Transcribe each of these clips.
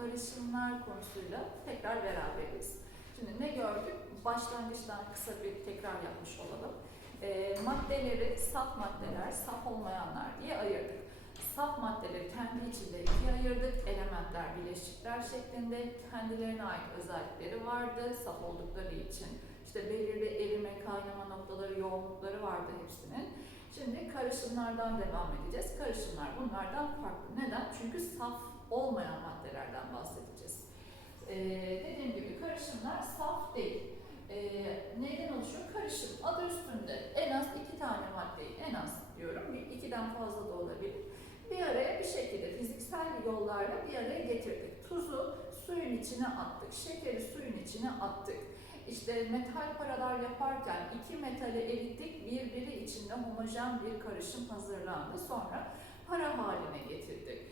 karışımlar konusuyla tekrar beraberiz. Şimdi ne gördük? Başlangıçtan kısa bir tekrar yapmış olalım. E, maddeleri saf maddeler, saf olmayanlar diye ayırdık. Saf maddeleri kendi içinde ikiye ayırdık. Elementler, bileşikler şeklinde kendilerine ait özellikleri vardı. Saf oldukları için işte belirli erime, kaynama noktaları, yoğunlukları vardı hepsinin. Şimdi karışımlardan devam edeceğiz. Karışımlar bunlardan farklı. Neden? Çünkü saf olmayan maddelerden bahsedeceğiz. Ee, dediğim gibi karışımlar saf değil. Ee, neyden oluşuyor? Karışım. Adı üstünde en az iki tane maddeyi, en az diyorum, bir- ikiden fazla da olabilir. Bir araya bir şekilde fiziksel yollarla bir araya getirdik. Tuzu suyun içine attık, şekeri suyun içine attık. İşte metal paralar yaparken iki metali erittik, birbiri içinde homojen bir karışım hazırlandı. Sonra para haline getirdik.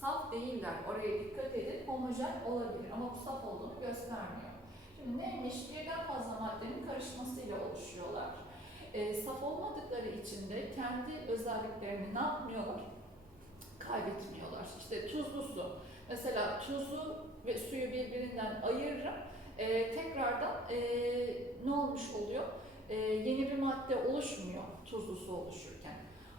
Saf değiller, oraya dikkat edin, homojen olabilir ama bu saf olduğunu göstermiyor. Şimdi neymiş? Birden fazla maddenin karışmasıyla oluşuyorlar. Ee, saf olmadıkları için de kendi özelliklerini ne yapmıyorlar? Kaybetmiyorlar. İşte tuzlu su. Mesela tuzu ve suyu birbirinden ayırırım. Ee, tekrardan ee, ne olmuş oluyor? Ee, yeni bir madde oluşmuyor tuzlu su oluşurken.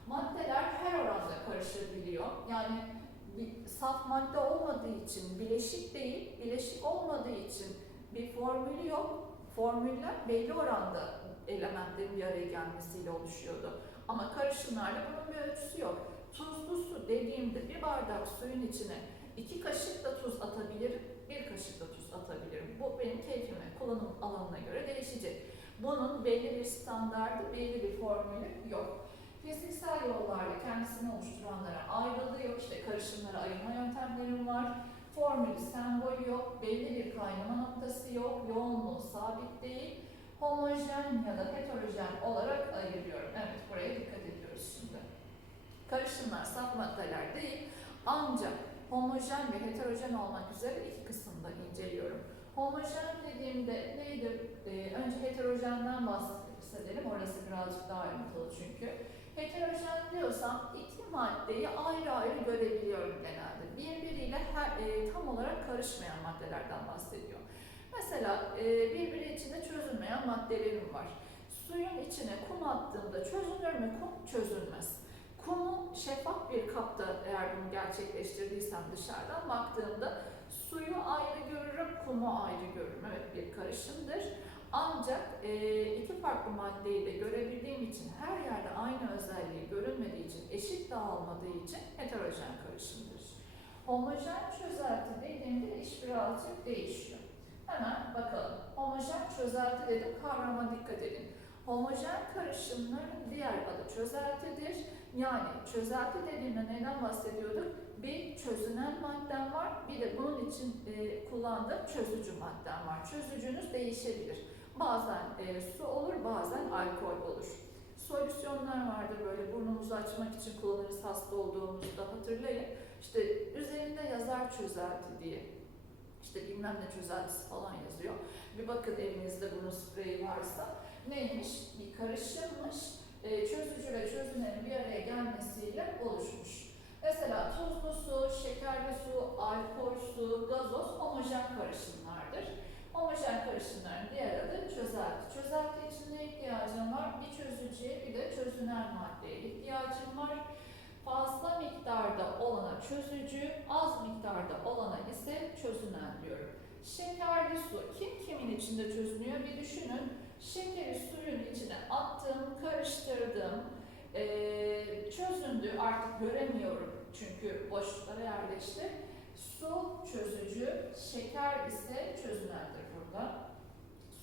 Maddeler her oranda karışabiliyor. Yani bir saf madde olmadığı için bileşik değil, bileşik olmadığı için bir formülü yok. Formüller belli oranda elementlerin bir araya gelmesiyle oluşuyordu. Ama karışımlarla bunun bir ölçüsü yok. Tuzlu su dediğimde bir bardak suyun içine iki kaşık da tuz atabilirim, bir kaşık da tuz atabilirim. Bu benim keyfime, kullanım alanına göre değişecek. Bunun belli bir standardı, belli bir formülü yok. Fiziksel yollarla kendisini oluşturanlara ayrılığı yok. İşte karışımlara ayırma yöntemlerim var. Formülü, sembolü yok. Belli bir kaynama noktası yok. Yoğunluğu sabit değil. Homojen ya da heterojen olarak ayırıyorum. Evet, buraya dikkat ediyoruz şimdi. Karışımlar saf maddeler değil. Ancak homojen ve heterojen olmak üzere iki kısımda inceliyorum. Homojen dediğimde neydi? Ee, önce heterojenden bahsedelim. Orası birazcık daha ayrıntılı çünkü. Heterojen diyorsam iki maddeyi ayrı ayrı görebiliyorum genelde. Birbiriyle her, e, tam olarak karışmayan maddelerden bahsediyor. Mesela e, birbiri içinde çözülmeyen maddelerim var. Suyun içine kum attığımda çözülür mü kum? Çözülmez. Kumu şeffaf bir kapta eğer bunu gerçekleştirdiysem dışarıdan baktığımda suyu ayrı görürüm, kumu ayrı görürüm. Evet bir karışımdır. Ancak e, iki farklı maddeyi de görebildiğim için her yerde aynı özelliği görünmediği için, eşit dağılmadığı için heterojen karışımdır. Homojen çözelti dediğimde iş birazcık değişiyor. Hemen bakalım. Homojen çözelti dedim, kavrama dikkat edin. Homojen karışımların diğer adı çözeltidir. Yani çözelti dediğimde neyden bahsediyorduk? Bir çözünen maddem var, bir de bunun için e, kullandığım çözücü maddem var. Çözücünüz değişebilir. Bazen e, su olur, bazen alkol olur. Solüsyonlar vardır böyle burnumuzu açmak için kullanırız hasta olduğumuzda hatırlayın. İşte üzerinde yazar çözelti diye. İşte bilmem ne çözeltisi falan yazıyor. Bir bakın elinizde bunun spreyi varsa. Neymiş? Bir karışımmış. E, çözücü ve çözünenin bir araya gelmesiyle oluşmuş. Mesela tuzlu su, şekerli su, alkol su, gazoz homojen karışımlardır. Homojen karışımların diğer adı çözelti. Çözelti için ne ihtiyacım var? Bir çözücüye bir de çözünen maddeye ihtiyacım var. Fazla miktarda olana çözücü, az miktarda olana ise çözünen diyorum. Şekerli su kim kimin içinde çözünüyor bir düşünün. Şekeri suyun içine attım, karıştırdım, ee, çözündü artık göremiyorum çünkü boşluklara yerleşti. Su çözücü, şeker ise çözünendir burada.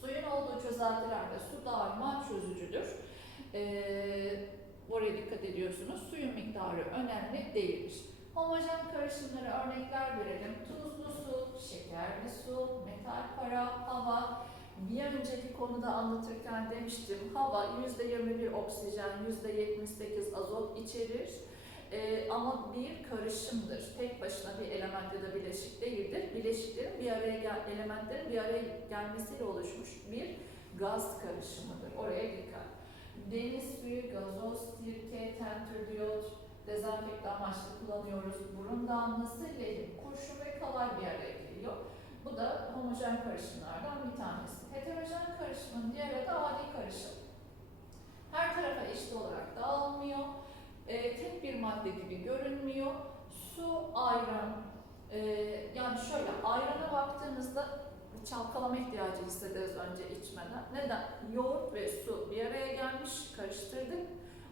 Suyun olduğu çözeltilerde su daima çözücüdür. Ee, buraya dikkat ediyorsunuz. Suyun miktarı önemli değildir. Homojen karışımlara örnekler verelim. Tuzlu su, şekerli su, metal para, hava. Bir önceki konuda anlatırken demiştim hava %21 oksijen, %78 azot içerir. Ee, ama bir karışımdır. Tek başına bir element ya da bileşik değildir. Bileşiklerin bir araya gel elementlerin bir araya gelmesiyle oluşmuş bir gaz karışımıdır. Oraya dikkat. Deniz suyu, gazoz, sirke, tentürdiyot, dezenfekte amaçlı kullanıyoruz. Burun damlası, lehim, kurşun ve kalay bir araya geliyor. Bu da homojen karışımlardan bir tanesi. Heterojen karışımın diğer adı adi karışım. Her tarafa eşit olarak dağılmıyor. Ee, tek bir madde gibi görünmüyor. Su, ayran, ee, yani şöyle ayrana baktığımızda çalkalama ihtiyacı hissederiz önce içmeden. Neden? Yoğurt ve su bir araya gelmiş, karıştırdık.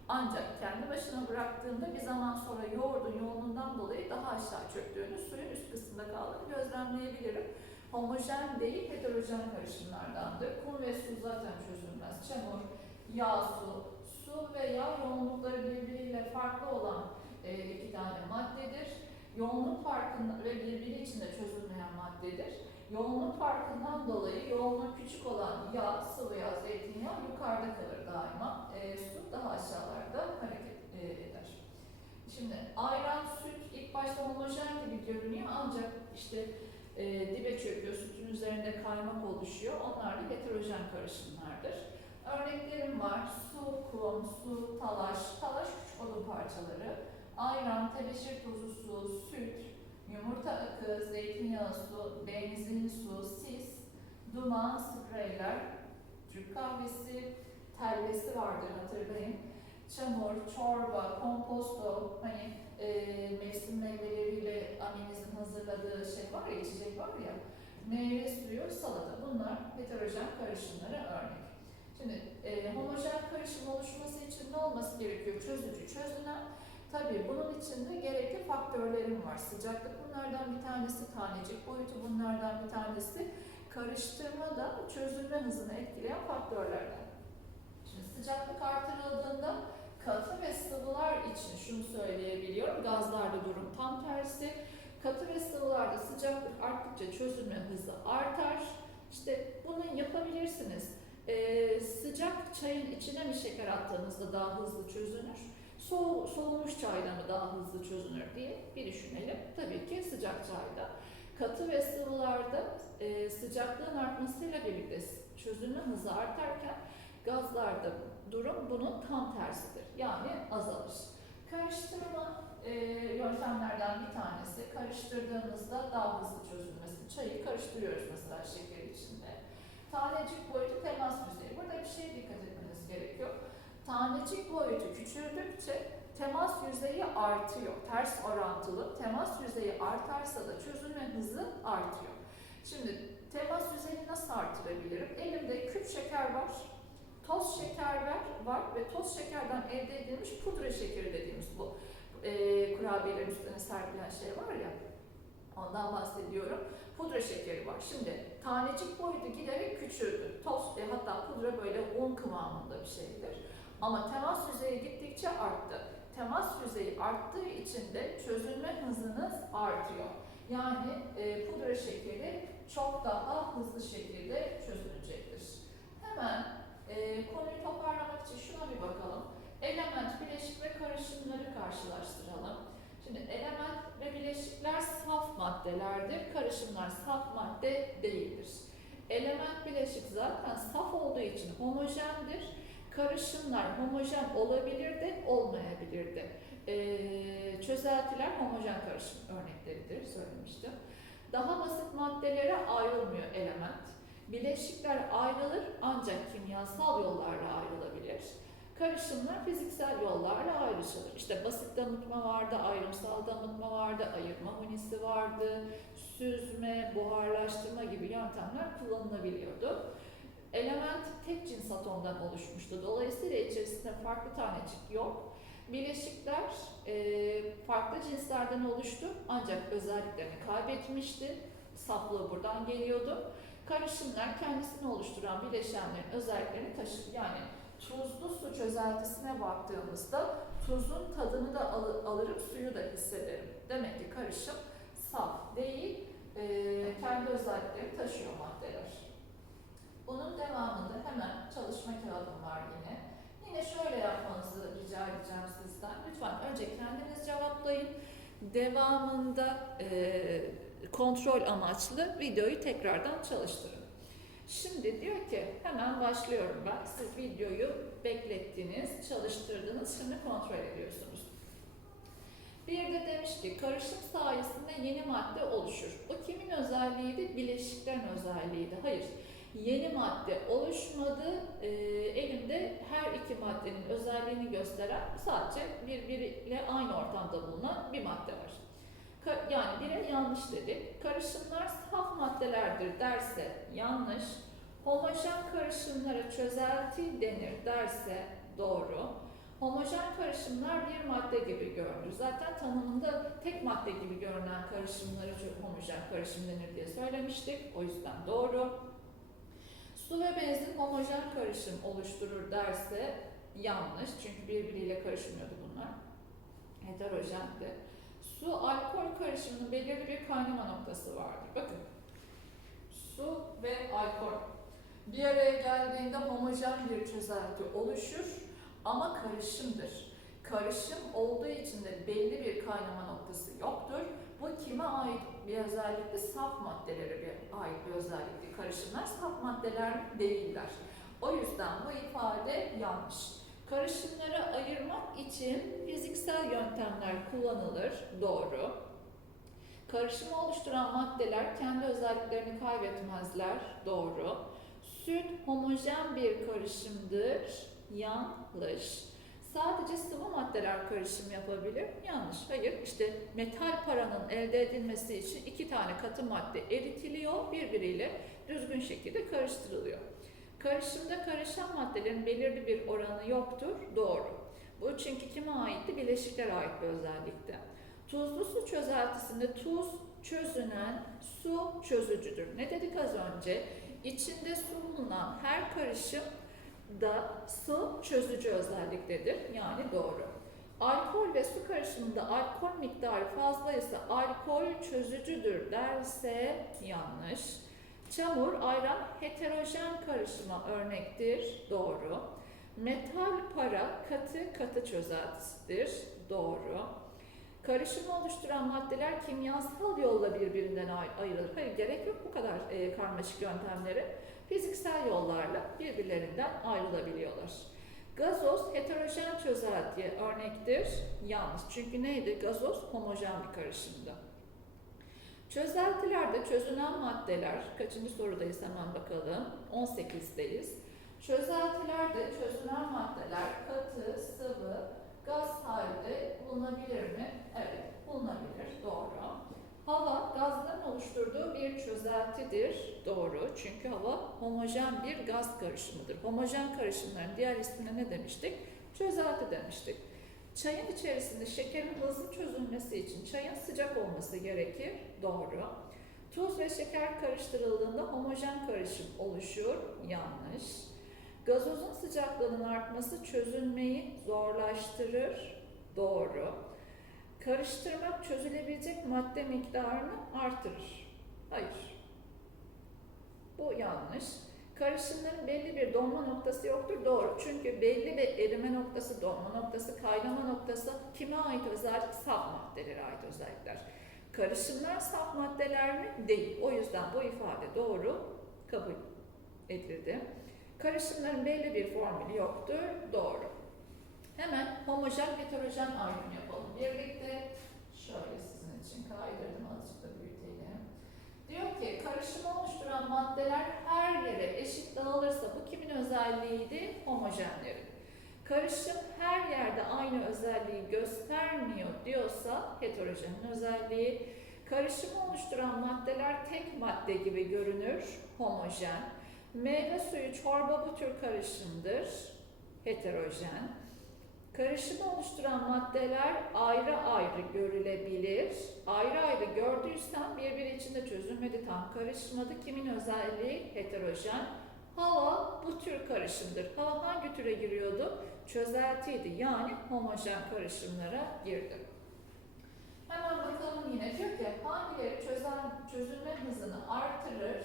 Ancak kendi başına bıraktığında bir zaman sonra yoğurdun yoğunluğundan dolayı daha aşağı çöktüğünü, suyun üst kısmında kaldığını gözlemleyebilirim. Homojen değil, heterojen karışımlardandır. Kum ve su zaten çözülmez. Çamur, yağ, su, su ve yağ yoğunlukları birbiriyle farklı olan e, iki tane maddedir. Yoğunluk farkında ve birbiri içinde çözülmeyen maddedir. Yoğunluk farkından dolayı yoğunluğu küçük olan yağ, sıvı yağ, zeytinyağı yukarıda kalır daima. E, su daha aşağılarda hareket e, eder. Şimdi ayran, süt ilk başta homojen gibi görünüyor ancak işte e, dibe çöküyor, sütün üzerinde kaymak oluşuyor. Onlar da heterojen karışımlardır. Örneklerim var. Su, kum, su, talaş, talaş küçük odun parçaları, ayran, tebeşir tozu su, süt, yumurta akı, zeytinyağı su, benzin su, sis, duman, spreyler, Türk kahvesi, tellesi vardır hatırlayın. Çamur, çorba, komposto, hani e, mevsim meyveleriyle annemizin hazırladığı şey var ya, içecek var ya, meyve suyu, salata bunlar heterojen karışımlara örnek. Şimdi e, homojen karışım oluşması için ne olması gerekiyor? Çözücü, çözünen. Tabii bunun içinde gerekli faktörlerim var. Sıcaklık bunlardan bir tanesi, tanecik boyutu bunlardan bir tanesi. Karıştırma da çözülme hızını etkileyen faktörlerden. Şimdi sıcaklık artırıldığında katı ve sıvılar için şunu söyleyebiliyorum. Gazlarda durum tam tersi. Katı ve sıvılarda sıcaklık arttıkça çözülme hızı artar. İşte bunu yapabilirsiniz. Ee, sıcak çayın içine mi şeker attığınızda daha hızlı çözünür? Soğu, soğumuş çayda mı daha hızlı çözünür diye bir düşünelim. Tabii ki sıcak çayda. Katı ve sıvılarda e, sıcaklığın artmasıyla birlikte çözünme hızı artarken gazlarda durum bunun tam tersidir. Yani azalır. Karıştırma e, yöntemlerden bir tanesi. Karıştırdığımızda daha hızlı çözülmesi. Çayı karıştırıyoruz mesela şeker içinde. Tanecik boyutu temas yüzeyi. Burada bir şeye dikkat etmeniz gerekiyor. Tanecik boyutu küçüldükçe temas yüzeyi artıyor. Ters orantılı. Temas yüzeyi artarsa da çözülme hızı artıyor. Şimdi temas yüzeyini nasıl artırabilirim? Elimde küp şeker var. Toz şeker var, var ve toz şekerden elde edilmiş pudra şekeri dediğimiz bu e, kurabiyelerin üstüne serpilen şey var ya ondan bahsediyorum. Pudra şekeri var. Şimdi tanecik boyutu giderek küçüldü. Toz e, hatta pudra böyle un kıvamında bir şeydir. Ama temas yüzeyi gittikçe arttı. Temas yüzeyi arttığı için de çözülme hızınız artıyor. Yani e, pudra şekeri çok daha hızlı şekilde çözülecektir. Hemen e, konuyu toparlamak için şuna bir bakalım. Element, bileşik ve karışımları karşılaştıralım. Şimdi element ve bileşikler saf maddelerdir. Karışımlar saf madde değildir. Element bileşik zaten saf olduğu için homojendir. Karışımlar homojen olabilir de olmayabilir de. Ee, çözeltiler homojen karışım örnekleridir söylemiştim. Daha basit maddelere ayrılmıyor element. Bileşikler ayrılır ancak kimyasal yollarla ayrılabilir. Karışımlar fiziksel yollarla ayrışılır. İşte basit damıtma vardı, ayrımsal damıtma vardı, ayırma hunisi vardı, süzme, buharlaştırma gibi yöntemler kullanılabiliyordu. Element tek cins atomdan oluşmuştu. Dolayısıyla içerisinde farklı tanecik yok. Bileşikler e, farklı cinslerden oluştu ancak özelliklerini kaybetmişti. Saflığı buradan geliyordu. Karışımlar kendisini oluşturan bileşenlerin özelliklerini taşır. Yani tuzlu su çözeltisine baktığımızda tuzun tadını da al alırım, suyu da hissederim. Demek ki karışım saf değil, e, kendi özelliklerini taşıyor maddeler. Bunun devamında hemen çalışma kağıdım var yine. Yine şöyle yapmanızı rica edeceğim sizden. Lütfen önce kendiniz cevaplayın. Devamında e, kontrol amaçlı videoyu tekrardan çalıştırın. Şimdi diyor ki hemen başlıyorum ben. Siz videoyu beklettiniz, çalıştırdınız, şimdi kontrol ediyorsunuz. demiş ki karışım sayesinde yeni madde oluşur. Bu kimin özelliğiydi? Bileşiklerin özelliğiydi. Hayır. Yeni madde oluşmadı. Ee, elimde her iki maddenin özelliğini gösteren sadece birbiriyle aynı ortamda bulunan bir madde var. Yani bire yanlış dedi. Karışımlar saf maddelerdir derse yanlış. Homojen karışımlara çözelti denir derse doğru. Homojen karışımlar bir madde gibi görünür. Zaten tanımında tek madde gibi görünen karışımlara çö- homojen karışım denir diye söylemiştik. O yüzden doğru. Su ve benzin homojen karışım oluşturur derse yanlış. Çünkü birbiriyle karışmıyordu bunlar. Heterojendi. Su alkol karışımının belirli bir kaynama noktası vardır. Bakın. Su ve alkol bir araya geldiğinde homojen bir çözelti oluşur ama karışımdır. Karışım olduğu için de belli bir kaynama noktası yoktur. Bu kime ait bir özellikle saf maddelere bir ait bir özellikli karışımlar saf maddeler değiller. O yüzden bu ifade yanlış. Karışımları ayırmak için fiziksel yöntemler kullanılır. Doğru. Karışımı oluşturan maddeler kendi özelliklerini kaybetmezler. Doğru. Süt homojen bir karışımdır. Yanlış. Sadece sıvı maddeler karışım yapabilir. Yanlış. Hayır. İşte metal paranın elde edilmesi için iki tane katı madde eritiliyor. Birbiriyle düzgün şekilde karıştırılıyor. Karışımda karışan maddelerin belirli bir oranı yoktur. Doğru. Bu çünkü kime aitti? Bileşiklere ait bir özellikte. Tuzlu su çözeltisinde tuz çözünen su çözücüdür. Ne dedik az önce? İçinde su bulunan her karışım da su çözücü özelliktedir. Yani doğru. Alkol ve su karışımında alkol miktarı fazlaysa alkol çözücüdür derse yanlış. Çamur, ayran heterojen karışıma örnektir. Doğru. Metal para katı katı çözeltisidir. Doğru. Karışımı oluşturan maddeler kimyasal yolla birbirinden ay- ayrılır. Hayır gerek yok bu kadar e, karmaşık yöntemlere. Fiziksel yollarla birbirlerinden ayrılabiliyorlar. Gazoz heterojen çözeltiye örnektir. Yanlış. Çünkü neydi? Gazoz homojen bir karışımdı. Çözeltilerde çözünen maddeler, kaçıncı sorudayız hemen bakalım. 18'deyiz. Çözeltilerde çözünen maddeler katı, sıvı, gaz halde bulunabilir mi? Evet, bulunabilir. Doğru. Hava gazların oluşturduğu bir çözeltidir. Doğru. Çünkü hava homojen bir gaz karışımıdır. Homojen karışımların diğer ismine ne demiştik? Çözelti demiştik. Çayın içerisinde şekerin hızlı çözülmesi için çayın sıcak olması gerekir. Doğru. Tuz ve şeker karıştırıldığında homojen karışım oluşur. Yanlış. Gazozun sıcaklığının artması çözülmeyi zorlaştırır. Doğru. Karıştırmak çözülebilecek madde miktarını artırır. Hayır. Bu yanlış. Karışımların belli bir donma noktası yoktur. Doğru. Çünkü belli bir erime noktası, donma noktası, kaynama noktası kime ait özellik? Saf maddelere ait özellikler. Karışımlar saf maddeler mi? Değil. O yüzden bu ifade doğru kabul edildi. Karışımların belli bir formülü yoktur. Doğru. Hemen homojen heterojen ayrım yapalım. Birlikte şöyle sizin için kaydırdım azıcık da büyütelim. Diyor ki karışımı oluşturan maddeler her yere eşit dağılırsa bu kimin özelliğiydi? Homojenlerin. Karışım her yerde aynı özelliği göstermiyor diyorsa heterojenin özelliği. Karışımı oluşturan maddeler tek madde gibi görünür. Homojen. Meyve suyu, çorba bu tür karışımdır. Heterojen. Karışımı oluşturan maddeler ayrı ayrı görülebilir. Ayrı ayrı gördüysen birbiri içinde çözülmedi, tam karışmadı. Kimin özelliği? Heterojen. Hava bu tür karışımdır. Hava hangi türe giriyordu? Çözeltiydi. Yani homojen karışımlara girdi. Hemen bakalım yine. Diyor ki hangileri çözen, çözülme hızını artırır,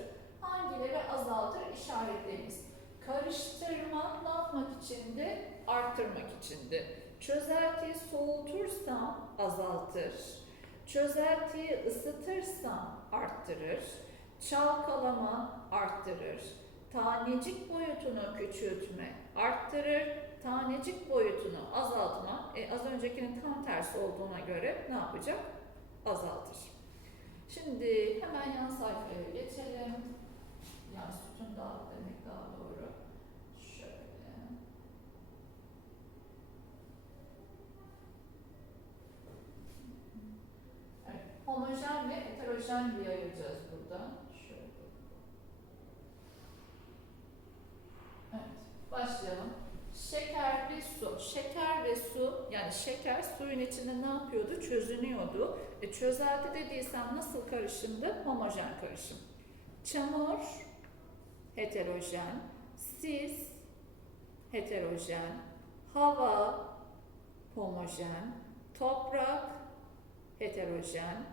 hangileri azaltır işaretleyiniz. Karıştırma ne yapmak içindi? Arttırmak içindi. Çözeltiyi soğutursam azaltır. Çözeltiyi ısıtırsam arttırır. Çalkalama arttırır. Tanecik boyutunu küçültme arttırır. tanecik boyutunu azaltma, e, az öncekinin tam tersi olduğuna göre ne yapacak? Azaltır. Şimdi hemen yan sayfaya geçelim. Yani sütun dağıt demek daha doğru. Şöyle. Evet, homojen ve heterojen diye ayıracağız burada. Şöyle. Evet, başlayalım. Şeker ve su. Şeker ve su, yani şeker suyun içinde ne yapıyordu? Çözünüyordu. E, çözelti dediysem nasıl karışımdı? Homojen karışım. Çamur, heterojen. Sis, heterojen. Hava, homojen. Toprak, heterojen.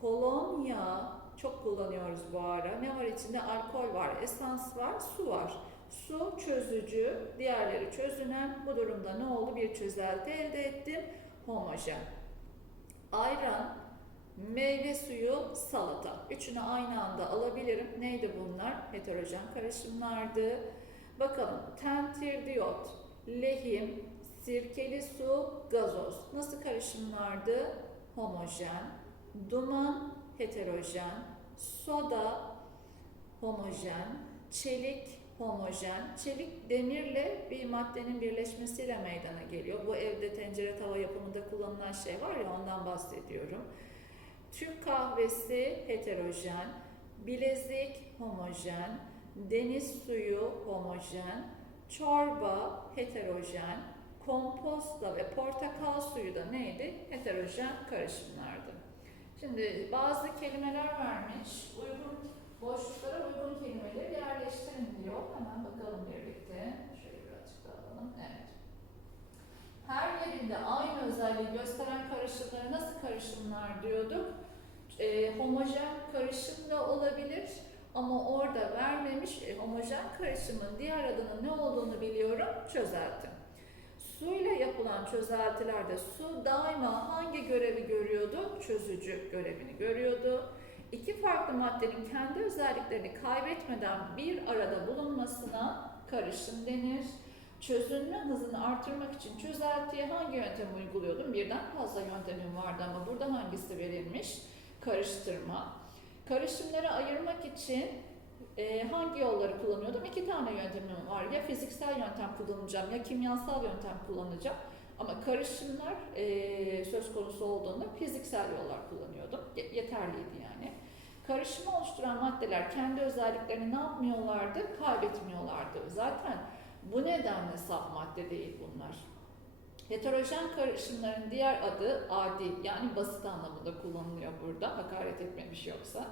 Kolonya, çok kullanıyoruz bu ara. Ne var içinde? Alkol var, esans var, su var. Su çözücü, diğerleri çözünen. Bu durumda ne oldu? Bir çözelti elde ettim. Homojen. Ayran, meyve suyu, salata. Üçünü aynı anda alabilirim. Neydi bunlar? Heterojen karışımlardı. Bakalım tentir diyot, lehim, sirkeli su, gazoz. Nasıl karışımlardı? Homojen. Duman, heterojen. Soda, homojen. Çelik, homojen. Çelik demirle bir maddenin birleşmesiyle meydana geliyor. Bu evde tencere tava yapımında kullanılan şey var ya ondan bahsediyorum. Türk kahvesi heterojen, bilezik homojen, deniz suyu homojen, çorba heterojen, komposta ve portakal suyu da neydi? Heterojen karışımlardı. Şimdi bazı kelimeler vermiş. Uygun boşluklara uygun kelimeleri yerleştirin diyor. Hemen bakalım birlikte. Şöyle birazcık daha alalım. Evet. Her yerinde aynı özelliği gösteren karışımları nasıl karışımlar diyorduk? Ee, homojen karışım da olabilir ama orada vermemiş e, homojen karışımın diğer adının ne olduğunu biliyorum çözelti. Suyla yapılan çözeltilerde su daima hangi görevi görüyordu? Çözücü görevini görüyordu. İki farklı maddenin kendi özelliklerini kaybetmeden bir arada bulunmasına karışım denir. Çözünme hızını artırmak için çözeltiye hangi yöntemi uyguluyordum? Birden fazla yöntemim vardı ama burada hangisi verilmiş? Karıştırma. Karışımları ayırmak için e, hangi yolları kullanıyordum? İki tane yöntemim var. Ya fiziksel yöntem kullanacağım ya kimyasal yöntem kullanacağım. Ama karışımlar e, söz konusu olduğunda fiziksel yollar kullanıyordum. Ye- yeterliydi yani. Karışımı oluşturan maddeler kendi özelliklerini ne yapmıyorlardı? Kaybetmiyorlardı. Zaten bu nedenle saf madde değil bunlar. Heterojen karışımların diğer adı adi yani basit anlamında kullanılıyor burada hakaret etmemiş yoksa.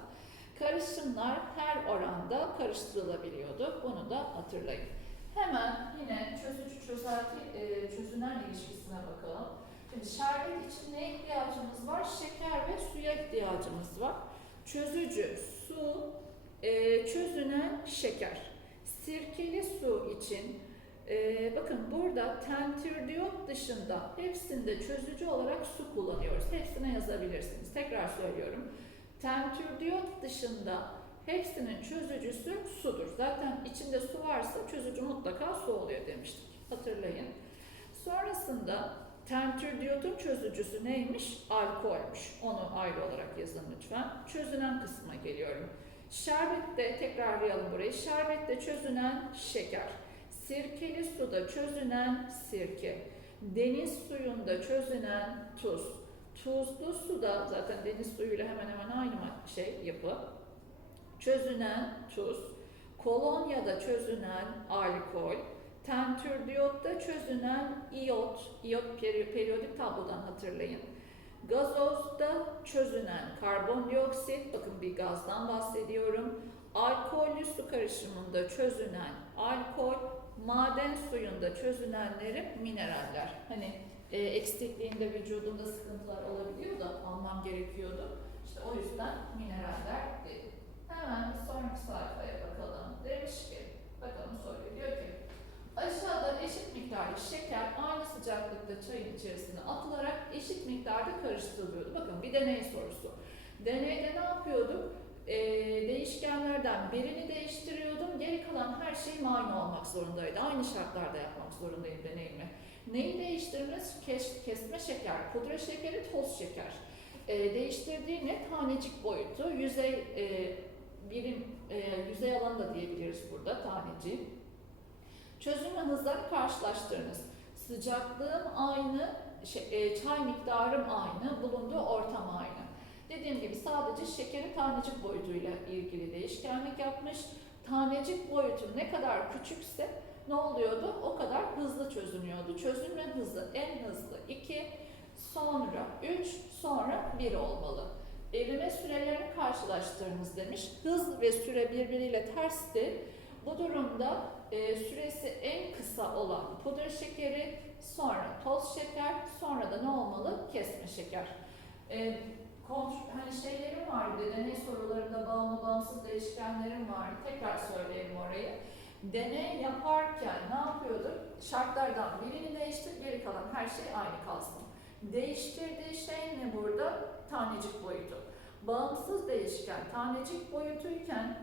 Karışımlar her oranda karıştırılabiliyordu. Bunu da hatırlayın. Hemen yine çözücü çözelti e, çözünen ilişkisine bakalım. Şimdi şerbet için ne ihtiyacımız var? Şeker ve suya ihtiyacımız var. Çözücü su, e, çözünen şeker. Sirkeli su için e, bakın burada tentürdiyot dışında hepsinde çözücü olarak su kullanıyoruz. Hepsine yazabilirsiniz. Tekrar söylüyorum. Tentürdiyot dışında hepsinin çözücüsü sudur. Zaten içinde su varsa çözücü mutlaka su oluyor demiştik. Hatırlayın. Sonrasında tentürdiyotun çözücüsü neymiş? Alkolmüş. Onu ayrı olarak yazın lütfen. Çözünen kısma geliyorum. Şerbette tekrarlayalım burayı. Şerbette çözünen şeker. Sirkeli suda çözünen sirke. Deniz suyunda çözünen tuz. Tuzlu suda zaten deniz suyuyla hemen hemen aynı şey yapı. Çözünen tuz. Kolonyada çözünen alkol. Tentürdiyotta çözünen iyot. İyot peri- periyodik tablodan hatırlayın. Gazozda çözünen karbondioksit, bakın bir gazdan bahsediyorum. Alkollü su karışımında çözünen alkol, maden suyunda çözünenleri mineraller. Hani e, eksikliğinde vücudunda sıkıntılar olabiliyor da almam gerekiyordu. İşte o yüzden mineraller dedim. Hemen sonraki sayfaya bakalım. Demiş ki, bakalım soruyor. Diyor ki, aşağıda eşit miktarda şeker aynı sıcaklıkta çayın içerisine atılarak eşit miktarda karıştırılıyordu. Bakın bir deney sorusu. Deneyde ne yapıyorduk? e, değişkenlerden birini değiştiriyordum. Geri kalan her şey aynı olmak zorundaydı. Aynı şartlarda yapmak zorundayım deneyimi. Neyi değiştiriniz? Kes, kesme şeker, pudra şekeri, toz şeker. E, değiştirdiği ne? Tanecik boyutu, yüzey e, birim, e, yüzey alanı da diyebiliriz burada taneci. Çözüm ve hızlarını karşılaştırınız. Sıcaklığım aynı, şey, e, çay miktarım aynı, bulunduğu ortam aynı. Dediğim gibi sadece şekerin tanecik boyutuyla ilgili değişkenlik yapmış. Tanecik boyutu ne kadar küçükse ne oluyordu? O kadar hızlı çözünüyordu. Çözünme hızı en hızlı 2, sonra 3, sonra 1 olmalı. Erime sürelerini karşılaştırınız demiş. Hız ve süre birbiriyle tersti. Bu durumda e, süresi en kısa olan pudra şekeri, sonra toz şeker, sonra da ne olmalı? Kesme şeker. E, kontrol, hani şeylerim var bir de deney sorularında bağımlı bağımsız değişkenlerim var. Tekrar söyleyeyim orayı. Deney yaparken ne yapıyorduk? Şartlardan birini değiştir, geri kalan her şey aynı kalsın. Değiştirdiği şey ne burada? Tanecik boyutu. Bağımsız değişken tanecik boyutuyken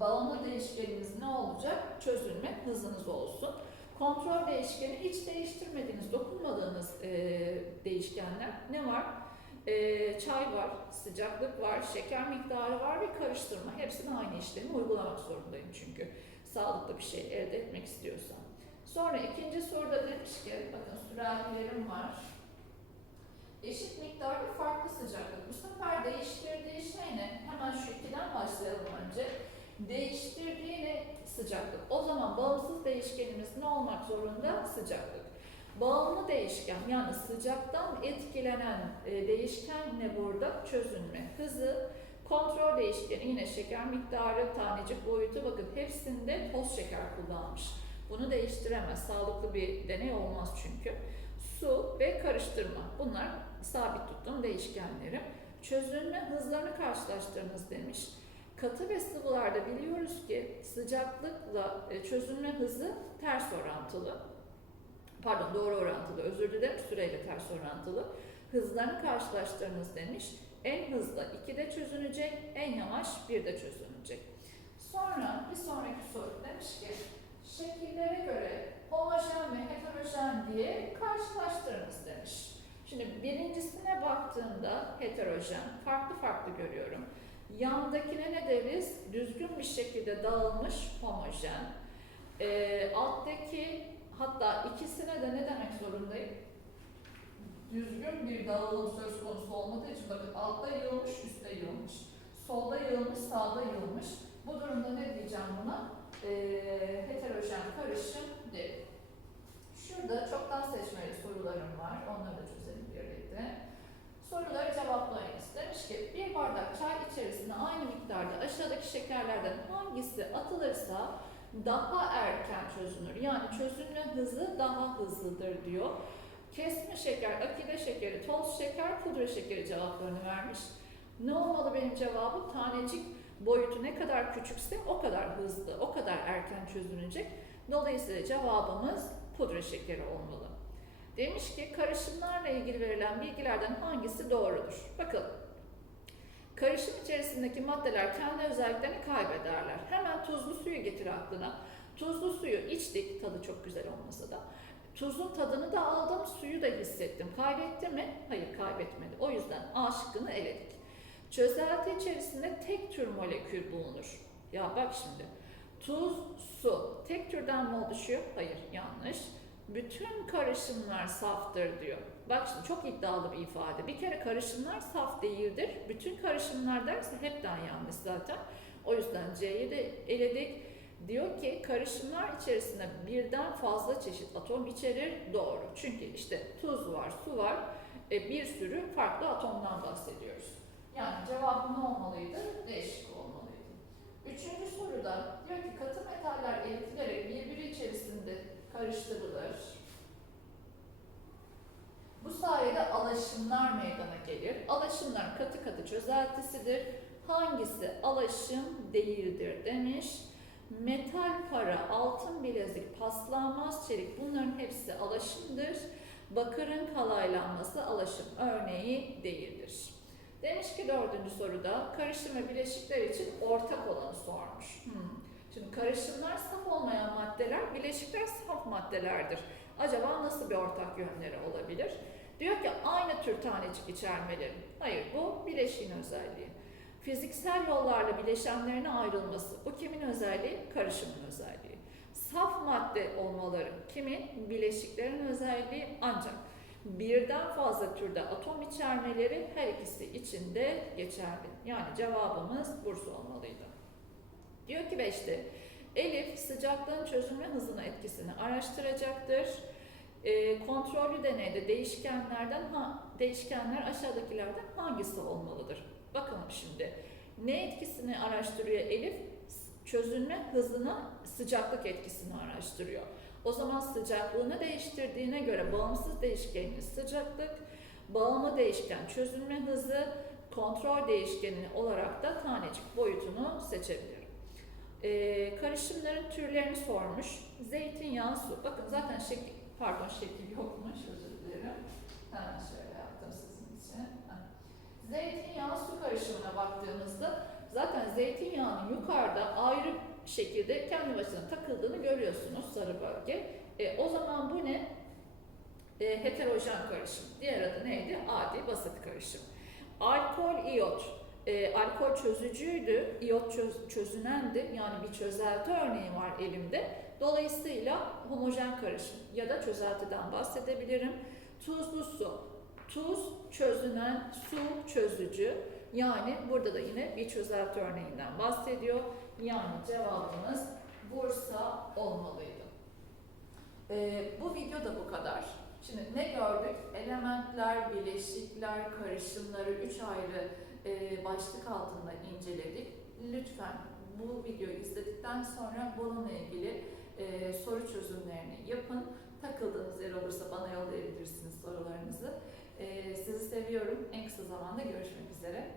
bağımlı değişkeniniz ne olacak? Çözülme hızınız olsun. Kontrol değişkeni hiç değiştirmediğiniz, dokunmadığınız e, değişkenler ne var? E, çay var, sıcaklık var, şeker miktarı var ve karıştırma. Hepsine aynı işlemi uygulamak zorundayım çünkü. Sağlıklı bir şey elde etmek istiyorsam. Sonra ikinci soruda demiş ki, bakın sürahilerim var. Eşit miktarda farklı sıcaklık. Bu sefer değiştirdiği şey ne? Hemen şu ikiden başlayalım önce. Değiştirdiği ne? Sıcaklık. O zaman bağımsız değişkenimiz ne olmak zorunda? Sıcaklık. Bağımlı değişken yani sıcaktan etkilenen e, değişken ne burada? Çözünme. Hızı, kontrol değişkeni yine şeker miktarı, tanecik boyutu bakın hepsinde toz şeker kullanmış. Bunu değiştiremez. Sağlıklı bir deney olmaz çünkü. Su ve karıştırma. Bunlar sabit tuttuğum değişkenlerim. Çözünme hızlarını karşılaştırınız demiş. Katı ve sıvılarda biliyoruz ki sıcaklıkla e, çözünme hızı ters orantılı. Pardon doğru orantılı özür dilerim süreyle ters orantılı. Hızlarını karşılaştırınız demiş. En hızlı 2'de çözünecek, en yavaş 1'de çözünecek. Sonra bir sonraki soru demiş ki şekillere göre homojen ve heterojen diye karşılaştırınız demiş. Şimdi birincisine baktığımda heterojen, farklı farklı görüyorum. Yandakine ne deriz? Düzgün bir şekilde dağılmış homojen. Ee, alttaki hatta ikisine de ne demek zorundayım? Düzgün bir dağılım söz konusu olmadığı için bakın altta yığılmış, üstte yığılmış. Solda yığılmış, sağda yığılmış. Bu durumda ne diyeceğim buna? Ee, heterojen karışım derim. Şurada çoktan seçmeli sorularım var. Onları da çözelim birlikte. Soruları cevaplayınız. Demiş ki bir bardak çay içerisine aynı miktarda aşağıdaki şekerlerden hangisi atılırsa daha erken çözünür. Yani çözünme hızı daha hızlıdır diyor. Kesme şeker, akide şekeri, toz şeker, pudra şekeri cevaplarını vermiş. Ne olmalı benim cevabım? Tanecik boyutu ne kadar küçükse o kadar hızlı, o kadar erken çözünecek. Dolayısıyla cevabımız pudra şekeri olmalı. Demiş ki karışımlarla ilgili verilen bilgilerden hangisi doğrudur? Bakın. Karışım içerisindeki maddeler kendi özelliklerini kaybederler. Hemen tuzlu suyu getir aklına. Tuzlu suyu içtik, tadı çok güzel olmasa da. Tuzun tadını da aldım, suyu da hissettim. Kaybetti mi? Hayır kaybetmedi. O yüzden A şıkkını eledik. Çözelti içerisinde tek tür molekül bulunur. Ya bak şimdi. Tuz, su. Tek türden mi oluşuyor? Hayır, yanlış. Bütün karışımlar saftır diyor. Bak şimdi çok iddialı bir ifade. Bir kere karışımlar saf değildir. Bütün karışımlar derse hepten yanlış zaten. O yüzden C'yi de eledik. Diyor ki karışımlar içerisinde birden fazla çeşit atom içerir. Doğru. Çünkü işte tuz var, su var. E, bir sürü farklı atomdan bahsediyoruz. Yani cevap ne olmalıydı? Değişik olmalıydı. Üçüncü soruda diyor ki katı metaller eritilerek birbiri içerisinde karıştırılır. Bu sayede alaşımlar meydana gelir. Alaşımlar katı katı çözeltisidir. Hangisi alaşım değildir demiş. Metal para, altın bilezik, paslanmaz çelik bunların hepsi alaşımdır. Bakırın kalaylanması alaşım örneği değildir. Demiş ki dördüncü soruda karışım ve bileşikler için ortak olanı sormuş. Hmm. Şimdi karışımlar saf olmayan maddeler, bileşikler saf maddelerdir. Acaba nasıl bir ortak yönleri olabilir? Diyor ki aynı tür tanecik içermeleri. Hayır bu bileşiğin özelliği. Fiziksel yollarla bileşenlerine ayrılması. Bu kimin özelliği? Karışımın özelliği. Saf madde olmaları kimin? Bileşiklerin özelliği ancak birden fazla türde atom içermeleri her ikisi için de geçerli. Yani cevabımız Bursa olmalıydı. Diyor ki 5'te Elif sıcaklığın çözülme hızına etkisini araştıracaktır. E, kontrollü deneyde değişkenlerden ha, değişkenler aşağıdakilerden hangisi olmalıdır? Bakalım şimdi. Ne etkisini araştırıyor Elif? Çözülme hızına sıcaklık etkisini araştırıyor. O zaman sıcaklığını değiştirdiğine göre bağımsız değişkenimiz sıcaklık, bağımlı değişken çözülme hızı, kontrol değişkeni olarak da tanecik boyutunu seçebilirim. Ee, karışımların türlerini sormuş. Zeytinyağı, su. Bakın zaten şekil, pardon şekil yokmuş özür dilerim. Hemen şöyle yaptım sizin için. Zeytinyağı su karışımına baktığımızda zaten zeytinyağının yukarıda ayrı şekilde kendi başına takıldığını görüyorsunuz sarı bölge. E, o zaman bu ne? E, heterojen karışım. Diğer adı neydi? Adi basit karışım. Alkol, iyot. E, alkol çözücüydü, iyot çöz, çözünendi. Yani bir çözelti örneği var elimde. Dolayısıyla homojen karışım ya da çözeltiden bahsedebilirim. Tuzlu su. Tuz çözünen, su çözücü. Yani burada da yine bir çözelti örneğinden bahsediyor. Yani cevabımız Bursa olmalıydı. Ee, bu video da bu kadar. Şimdi ne gördük? Elementler, bileşikler, karışımları üç ayrı e, başlık altında inceledik. Lütfen bu videoyu izledikten sonra bununla ilgili e, soru çözümlerini yapın. Takıldığınız yer olursa bana yollayabilirsiniz sorularınızı. E, sizi seviyorum. En kısa zamanda görüşmek üzere.